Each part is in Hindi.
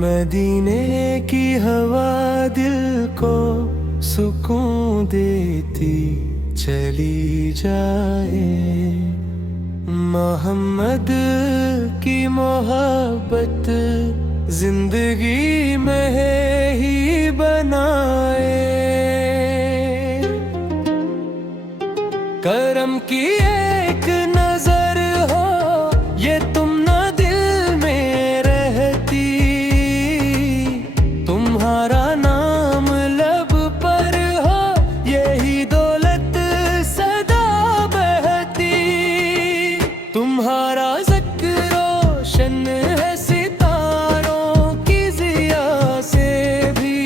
मदीने की हवा दिल को सुकून देती चली जाए। मोहम्मद की मोहब्बत जिंदगी में ही बनाए। करम की एक नजर हो ये तुम ना दिल में रहती। तुम्हारा नाम लब पर हो यही दौलत सदा बहती। तुम्हारा ज़िक्र रोशन है सितारों की ज़िया से भी।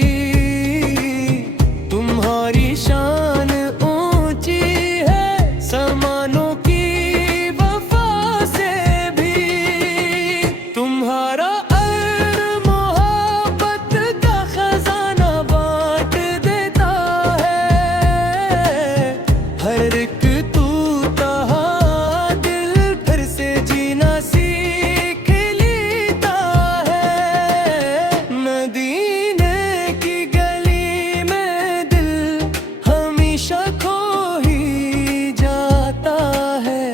तुम्हारी शान ऊंची है समानों की वफा से भी। तुम्हारा मोहब्बत का खजाना बांट देता है। हर एक टूटा दिल फिर से जीना सीख लेता है। मदीने की गली में दिल हमेशा खो ही जाता है।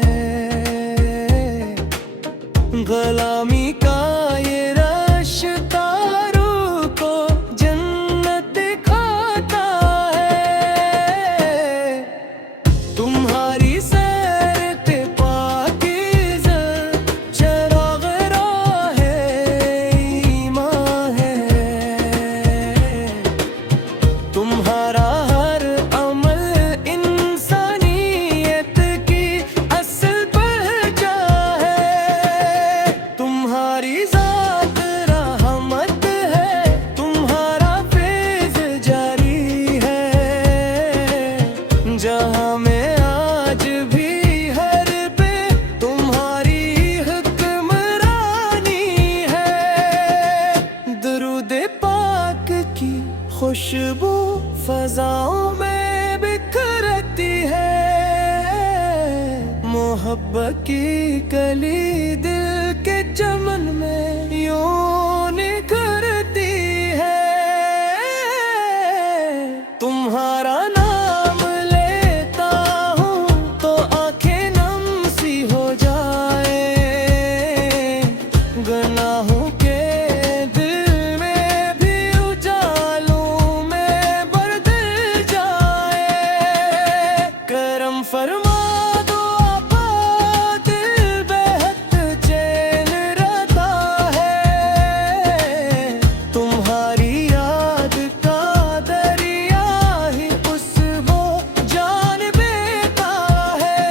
गुलामी का ये रास्ता रूह को जन्नत खाता है। तुम्हारी सैर पे पाकीज़ा चराग़ राहे ईमान है। तुम्हारा हर अमल इंसानियत की असल पहचान है। तुम्हारी ज़ात रहमत है। तुम्हारा फैज़ जारी है। जहाँ में आज भी हर पे तुम्हारी हुक्मरानी है। दुरूद पाक की खुशबू फ़ज़ाओं में बिखरती है। मोहब्बत की कली दिल के चमन में यूं निखरती है। तुम्हारा नाम लेता हूँ तो आंखें नम सी हो जाए। गुनाहों के दिल में भी उजालों में बदल जाए। करम फरमा दो आपा दिल बेहद चैन रहता है। तुम्हारी याद का दरिया ही उसको जान बेता है।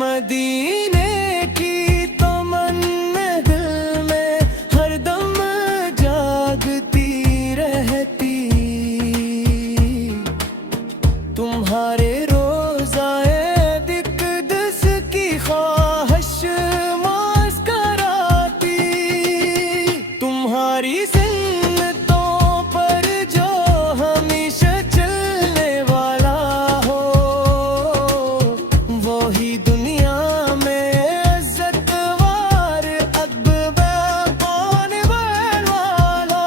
मदीने की तमन्ना दिल में हरदम जागती रहती। तुम्हारे रोज़ाए दिक्कत की ख्वाहिश मुस्कुराती। तुम्हारी सुन्नतों पर जो हमेशा चलने वाला हो वो ही दुनिया में इज़्ज़तवार अकबर पाने वाला।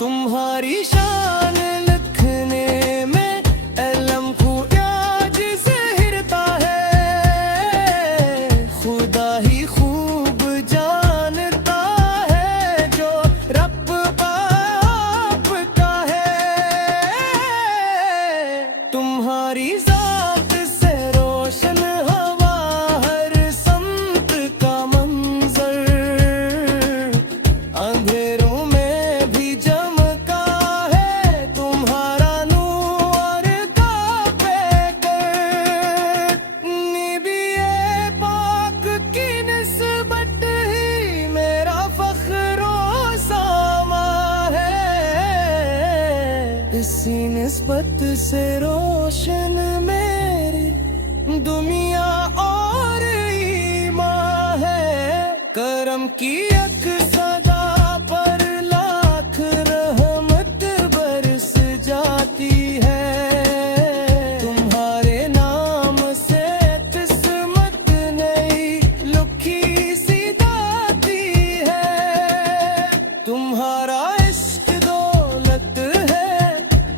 तुम्हारी शान लिखने में अलम खुदा जिसे हिरता है। खुदा ही खूब जानता है जो रब बाप का है। तुम्हारी ज़ात से रोशन हवा हर समत का मंजर। अंधेरों में भी चमका है तुम्हारा नूर का पैकर। नबी पाक की निस्बत ही मेरा फ़ख्र सामा है। इसी निस्बत से रोशन मेरी दुनिया और की एक सदा पर लाख रहमत बरस जाती है। तुम्हारे नाम से किस्मत नई लुखी सी दाती है। तुम्हारा इश्क दौलत है,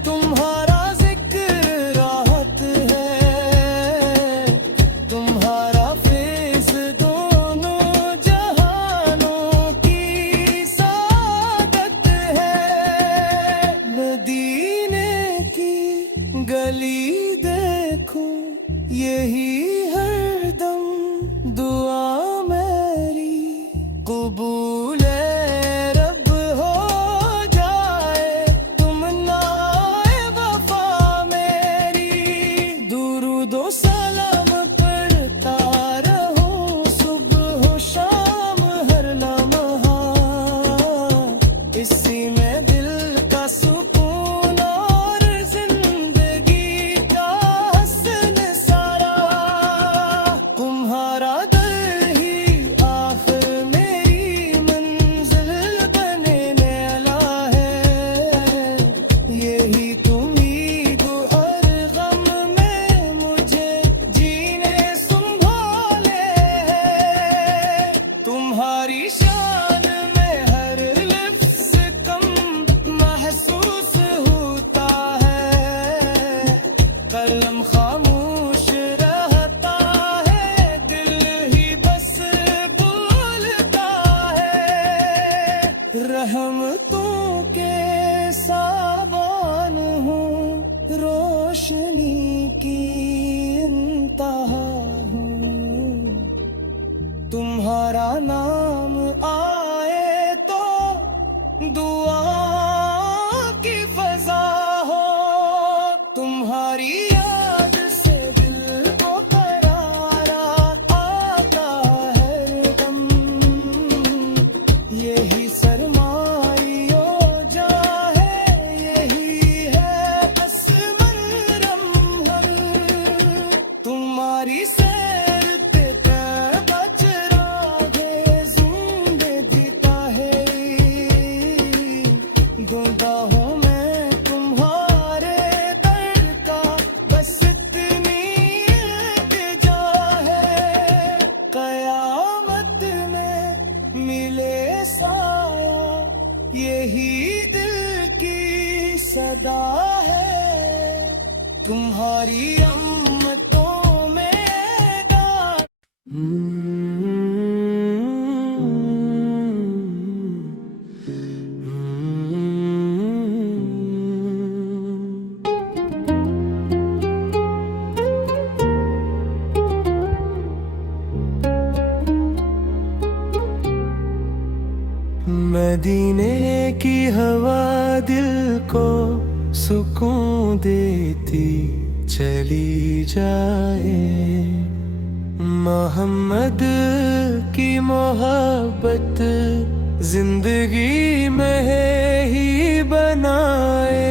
तुम्हारा जिक्र राहत है, तुम्हारा फैज़ दोनों जहानों की सादत है। मदीने की गली देखो यही हरदम दुआ मेरी कबूल रब हो जाए तुमनाए वफा मेरी। दुरूदो सलाम पढ़ता रहूं सुबह शाम हर लम्हा, इसी में दिल का सुकून और जिंदगी का हसन सारा। तुम्हारा दर ही आखिर मेरी मंजिल बनने वाला है। यही उम्मीद और गम में मुझे जीने संभाले है। तुम्हारी शान में हर लफ्ज़ कम महसूस होता है। कलम खामोश रहता है, दिल ही बस बोलता है। रहमतों के साबान हूँ, रोशनी की इंतहा हूँ। तुम्हारा नाम आए तो दुआ की फजा हो। तुम्हारी याद से दिल को करारा आता है दम। यही सरमाइयो जाहे, यही है असमन रमहम। तुम्हारी सैर पे बच रागे जिंदगी का है। गुमराहों में तुम्हारे दर का बस इतनी इल्तिजा है। कयामत में मिले साया यही दिल की सदा है। तुम्हारी अम्मतों में मदीने की हवा दिल को सुकून देती चली जाए। मोहम्मद की मोहब्बत जिंदगी में ही बनाए।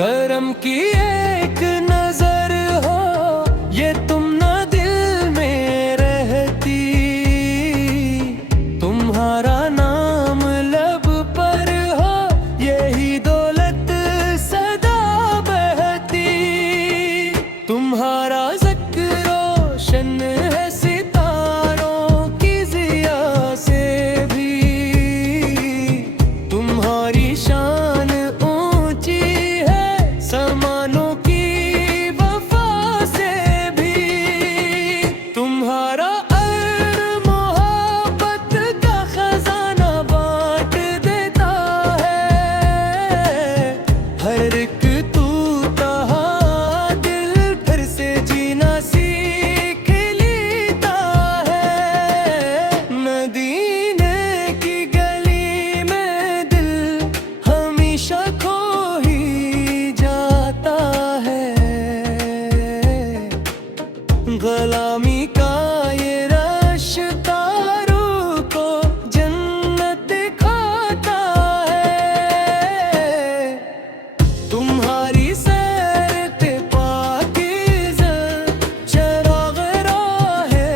करम की एक नजर हो ये तुम ना दिल में रहती। तुम्हारा नाम लब पर हो यही दौलत सदा बहती। तुम्हारा ज़िक्र रोशन है सितारों की ज़िया से भी। तुम्हारी शान ऊंची है समानों की वफा से भी। तुम्हारा मोहब्बत का खजाना बांट देता है। हर एक टूटा दिल फिर से जीना सीख लेता है। मदीने की गली में दिल हमेशा खो ही जाता है। गुलामी का ये रास्ता रूह को जन्नत खाता है। तुम्हारी सैर पे पाकीज़ा चराग़ राहे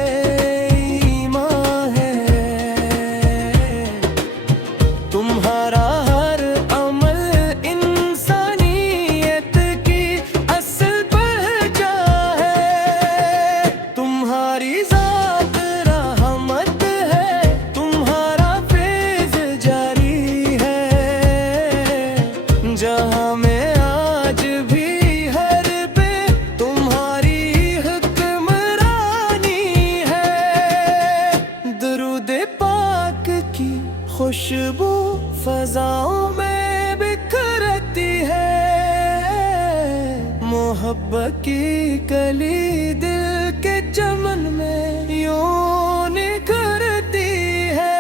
कली दिल के चमन में यूं निखरती है।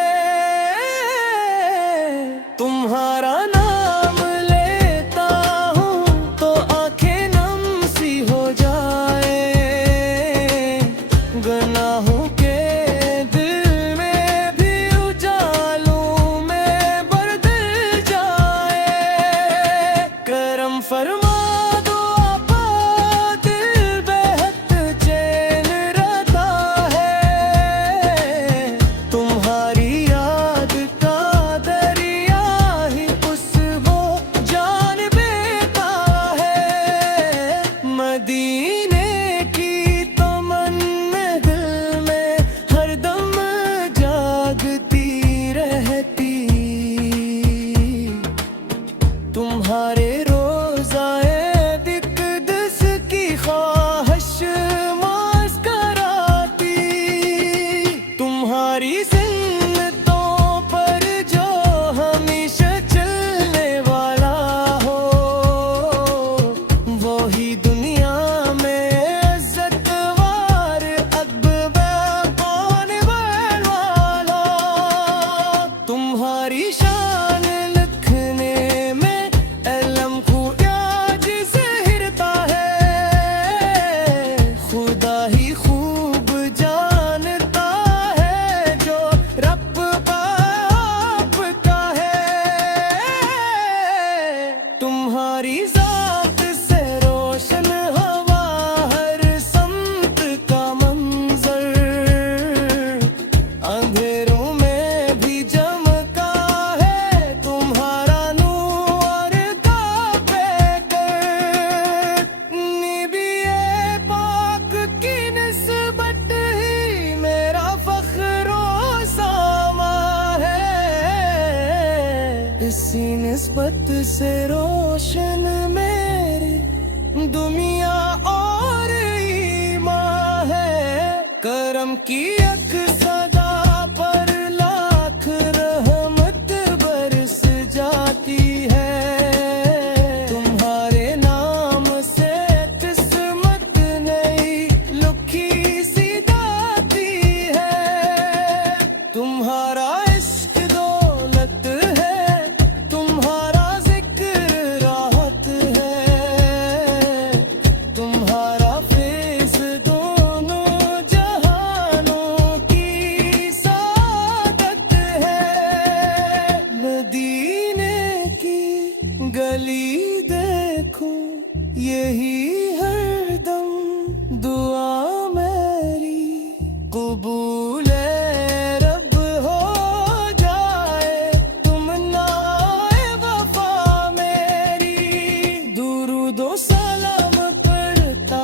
तुम्हारा नाम लेता हूँ तो आंखें नम सी हो जाए, गुनाहों के दिल में भी उजालों में बदल जाए। करम फरमा मदीने की तमन्ना दिल में हरदम जागती रहती। तुम्हारे रोज़ाए दिक्कत की ख्वाहिश मुस्कुराती। तुम्हारी जिन्नतों पर जो हमेशा चलने वाला हो, वो ही तुम्हारी शान लिखने में अलम खुदा जिसे हिरता है। खुदा ही खूब जानता है जो रब बाप का है। तुम्हारी जात से रोशन हवा, हर समत का मंजर, अंधेरों में इसी निस्बत से रोशन मेरी दुनिया और ईमान है। करम की एक सदा पर लाख रहमत बरस जाती है। तुम्हारे नाम से किस्मत नई लुखी सी दाती है। तुम्हारा इश्क दौलत है, गली देखो यही हरदम दुआ मेरी कबूल रब हो जाए। तुम नाए वफा मेरी दुरूदो सलाम पढ़ता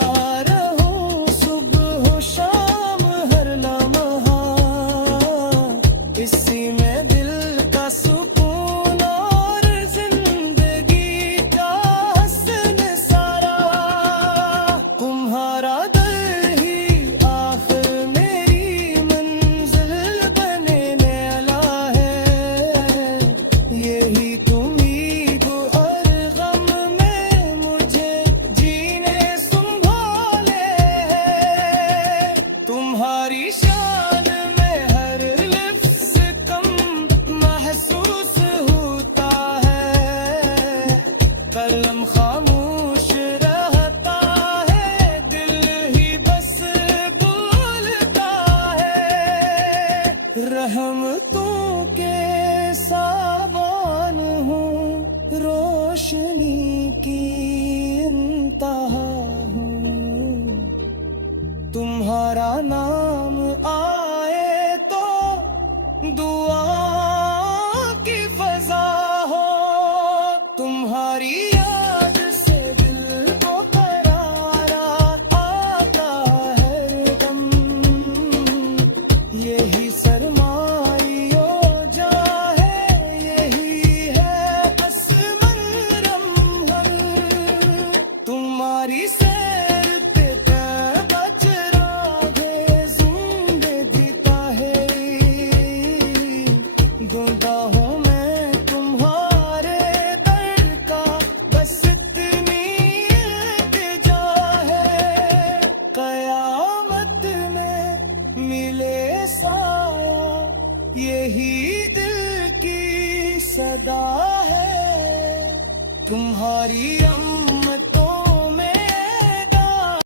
रहो सुबह शाम हर लम्हा। इसी में दिल का सुकून और तुम्हारा दर ही आखिर मेरी मंजिल बनने वाला है। यही उम्मीद और गम में मुझे जीने संभाले है। तुम्हारी शान में हर लफ्ज़ कम महसूस होता है। कलम खामोश रहता है, दिल ही बस बोलता है। रहमतों के साबान हूँ, रोशनी की इंतहा हूँ। तुम्हारा नाम आए तो दुआ